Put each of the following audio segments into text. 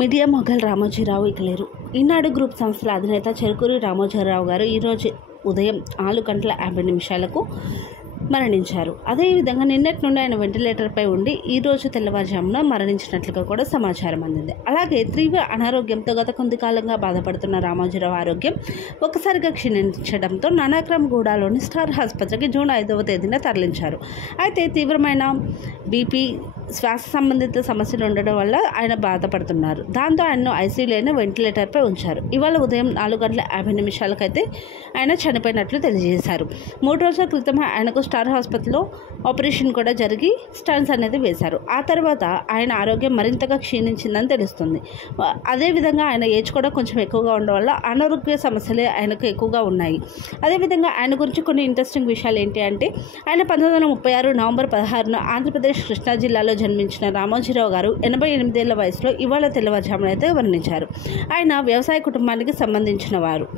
Media Mughal Ramoji Rao ఇక లేరు. ఈనాడు group సంస్థల అధినేత చెరుకూరి రామోజీరావు గారు ఈరోజు ఉదయం 4:50 మరణించారు. అదేవిధంగా నిన్నటి నుండి ఆయన వెంటిలేటర్పై ఉండి ఈరోజు తెల్లవారుజామున మరణించినట్లుగా కూడా సమాచారం అందింది. అలాగే తీవ్ర అనారోగ్యంతో గత కొంత కాలంగా బాధపడుతున్న రామోజీరావు ఆరోగ్యం ఒక్కసారిగా క్షీణించడంతో నానాక్రమ్గూడలోని స్టార్ ఆసుపత్రికి జూన్ 5వ తేదీన తరలించారు. అయితే తీవ్రమైన బీపీ, శ్వాస సంబంధిత సమస్యలు ఉండడం వల్ల ఆయన బాధపడుతున్నారు. దాంతో ఆయనను ఐసీయూలోని వెంటిలేటర్పై ఉంచారు. ఇవాళ ఉదయం 4:50 ఆయన చనిపోయినట్లు తెలియజేశారు. 3 రోజుల క్రితం ఆయనకు స్టార్ హాస్పిటల్లో ఆపరేషన్ కూడా జరిగి స్టంట్స్ అనేది వేశారు. ఆ తర్వాత ఆయన ఆరోగ్యం మరింతగా క్షీణించిందని తెలుస్తుంది. అదేవిధంగా ఆయన ఏజ్ కూడా కొంచెం ఎక్కువగా ఉండడం వల్ల అనారోగ్య సమస్యలే ఆయనకు ఎక్కువగా ఉన్నాయి. అదేవిధంగా ఆయన గురించి కొన్ని ఇంట్రెస్టింగ్ విషయాలు ఏంటి అంటే, ఆయన 1936 నవంబర్ 16న ఆంధ్రప్రదేశ్ కృష్ణా జిల్లాలో జన్మించిన రామోజీరావు గారు 88 ఏళ్ల వయసులో ఇవాళ తెల్లవారుజామున అయితే మరణించారు. ఆయన వ్యవసాయ కుటుంబానికి సంబంధించిన వారు.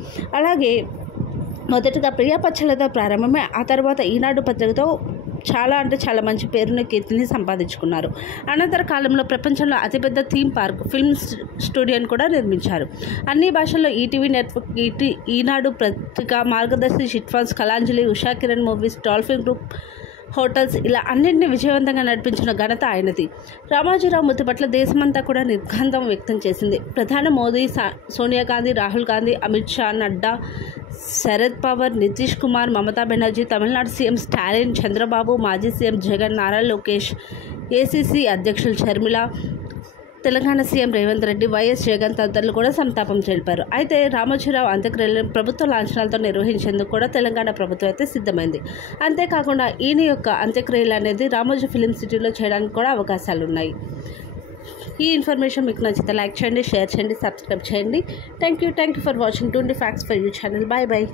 అలాగే మొదటగా ప్రియాపచ్చలతో ప్రారంభమై ఆ తర్వాత ఈనాడు పత్రికతో చాలా మంచి పేరుని, కీర్తిని సంపాదించుకున్నారు. అనంతర కాలంలో ప్రపంచంలో అతిపెద్ద థీమ్ పార్క్, ఫిల్మ్ స్టూడియోని కూడా నిర్మించారు. అన్ని భాషల్లో ఈటీవీ నెట్వర్క్, ఈనాడు పత్రిక, మార్గదర్శి, chit funds, Kalanjali, Usha Kiran movies, dolphin group hotels ఇలా అన్నింటినీ విజయవంతంగా నడిపించిన ఘనత ఆయనది. రామోజీరావు మృతి పట్ల దేశమంతా కూడా నిర్ఘాంతం వ్యక్తం చేసింది. ప్రధాని మోదీ, సోనియా గాంధీ, రాహుల్ గాంధీ, అమిత్ షా, నడ్డా, శరద్ పవార్, నితీష్ కుమార్, మమతా బెనర్జీ, తమిళనాడు సీఎం స్టాలిన్, చంద్రబాబు, మాజీ సీఎం జగన్, నారా లోకేష్, ఏసీసీ అధ్యక్షులు షర్మిల, తెలంగాణ సీఎం రేవంత్ రెడ్డి, వైఎస్ జగన్ తదితరులు కూడా సంతాపం తెలిపారు. అయితే రామోజీరావు అంత్యక్రియలను ప్రభుత్వ లాంఛనాలతో నిర్వహించేందుకు కూడా తెలంగాణ ప్రభుత్వం అయితే సిద్ధమైంది. అంతేకాకుండా ఈయన యొక్క అంత్యక్రియలు అనేది రామోజీ ఫిలిం సిటీలో చేయడానికి కూడా అవకాశాలు ఉన్నాయి. ఈ ఇన్ఫర్మేషన్ మీకు నచ్చితే లైక్ చేయండి, షేర్ చేయండి, సబ్స్క్రైబ్ చేయండి. Thank you for watching 20 Facts for You channel. Bye.